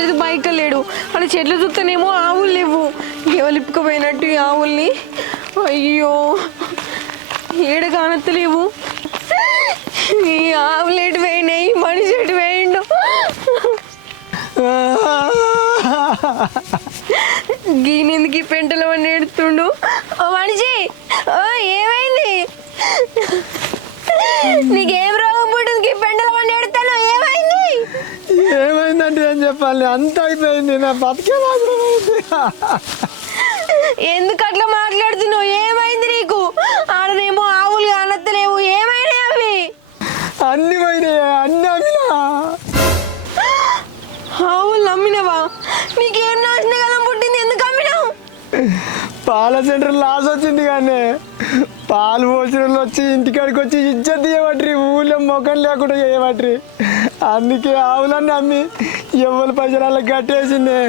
లేదు బైక్ లేడు. అక్కడ చెట్లు చూస్తేనేమో ఆవులు లేవు. ఎవలిప్పుకుపోయినట్టు ఈ ఆవుల్ని. అయ్యో ఏడ కానత్తలేవు. ఈ ఆవులు ఎటు పోయినాయి, మనిషి ఎటు పోయిండు. గీనెందుకు పెంటలో నేడుతుండు. మనిషి ఏమైంది? నీకేం రోగం పుట్టింది? పెంటలో నేడుతాను ఏమైంది? ఏమైందంటే ఏం చెప్పాలి, అంత అయిపోయింది. నా బతికే ఎందుకు అట్లా మాట్లాడుతున్నావు? ఏమైంది నీకు? ఆడనేమో ఆవులు అనత్తలేవు. ఏమైనాయి అవి? అన్ని పోయినాయి, అన్ని అమ్మినా. ఆవులు అమ్మినవా? నీకేం నాశనకాలం పుట్టింది? ఎందుకు అమ్మినావు? పాల సెంటర్ లాస్ వచ్చింది. కానీ పాలు పోసిన వచ్చి ఇంటికాడికి వచ్చి ఇజ్జత్ చేయబట్రి, ఊళ్ళో మొఖం లేకుండా చేయబట్రి. అందుకే ఆవులన్నీ అమ్మి ఎవరి పైసలు కట్టేసిందే.